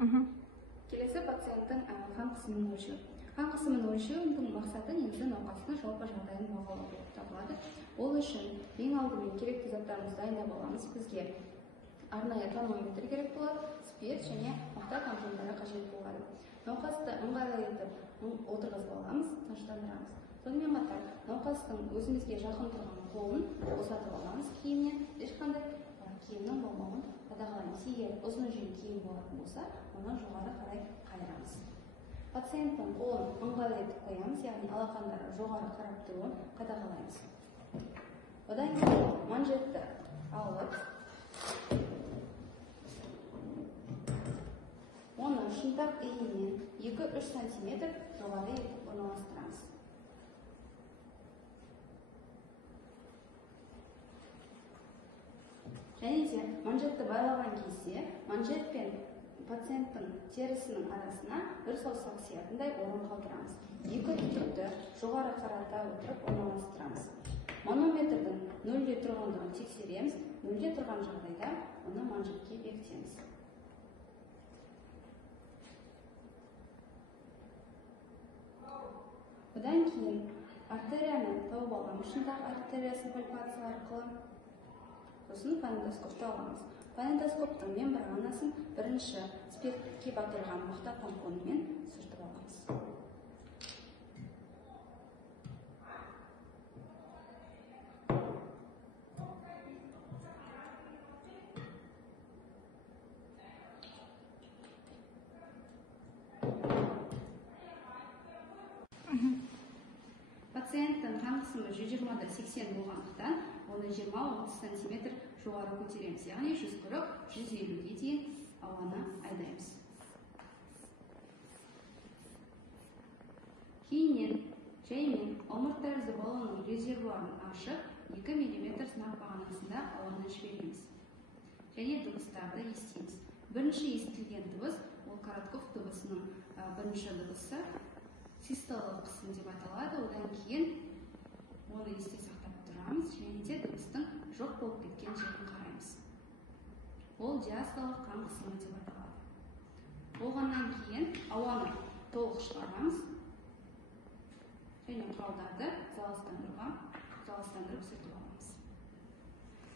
Келесі пациенттің қан қысымын өлшеу. Қан қысымын өлшеудің мақсаты негізі науқастың жалпы жағдайын бағалау болып табылады. Ол үшін ең алдымен керекті заттарымызды дайындап аламыз. Бізге арнайы тонометр керек болады, спирт және мақта тамшылары қажет болады. Науқасты ыңғайлы етіп отырғызып аламыз, тыныштандырамыз. Сонымен қатар науқастың өзімізге жақын тұрған қолын босатып аламыз киімнен, ешқандай киімнің болмауын қадағалаймыз. Егер ұзын жүн киім болатын болса, оны жоғары қарай қайырамыз. Пациенттің қолын ыңғайлы етіп қоямыз, яғни алақандары жоғары қарап тұруын қадағалаймыз. Одан кейін манжетті алып, оны шынтақ иінен 2-3 см жоғары етіп орналастырамыз. Және де манжетті байлаған кезде манжет пен пациенттің терісінің арасына бір саусақ сиятындай орын қалдырамыз. Екі түкті жоғары қарата отырып орналастырамыз. Манометрдің 0-де тұрғандығын тексереміз. 0-де тұрған жағдайда оны манжетке бекітеміз. Одан кейін артерияны тауып аламыз. Шынтақ артериясын пальпация арқылы. Сосын фонендоскопты аламыз. Фонендоскоптың мембранасын бірінші спиртке батырған мақта тампонымен сүртіп аламыз. Пациенттің қан қысымы 120-80 болғандықтан, оны 20-30 см жоғары көтереміз, яғни 140-150-ге дейін ауаны айдаймыз. Кейіннен жаймен омырт тәрізді баллонның резервуарын ашып, 2 мм сынап бағанасында ауаны жібереміз. Және дыбыстарды естиміз. Бірінші естілген дыбыс, ол Коротков дыбысының бірінші дыбысы, систолық қысым деп аталады. Одан кейін оны есте сақтап тұрамыз, және де дыбыстың жоқ болып кеткен жерін қараймыз. Ол диастолық қан қысымы деп аталады. Болғаннан кейін ауаны толық шығарамыз және құралдарды залалсыздандырып сүртіп аламыз.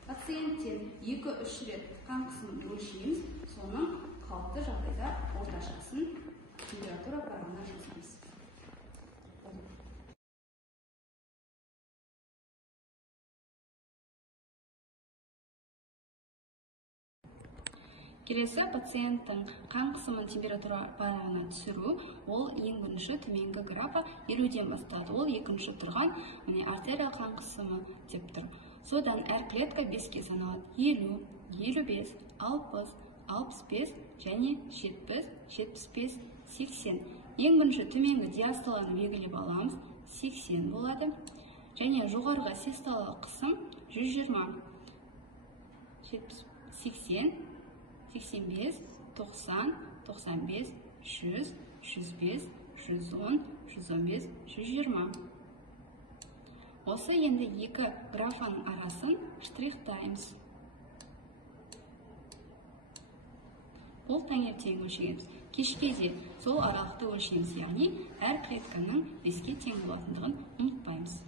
Пациенттен 2-3 рет қан қысымын өлшейміз, соның қалыпты жағдайда орташасын температура парағына жазамыз. Келесі пациенттің қан қысымын температура парағына түсіру, ол ең бірінші төменгі графа 50-ден бастады. Ол екінші тұрған артериялық қан қысымы деп тұр. Содан әр клетка 5-ке саналады. 50, 55, 60, 65 және 70, 75, 80. Ең бірінші төменгі диастоланы белгілеп аламыз, 80 болады. Және жоғарғы систолалық қысым 120, 80, 85, 90, 95, 100, 105, 110, 115, 120. Осы енді екі графаның арасын штрихтаймыз. Бұл таңертең өлшегенбіз. Кешке де сол аралықты өлшейміз, яғни әр клетканың 5-ке тең болатындығын ұмытпаймыз.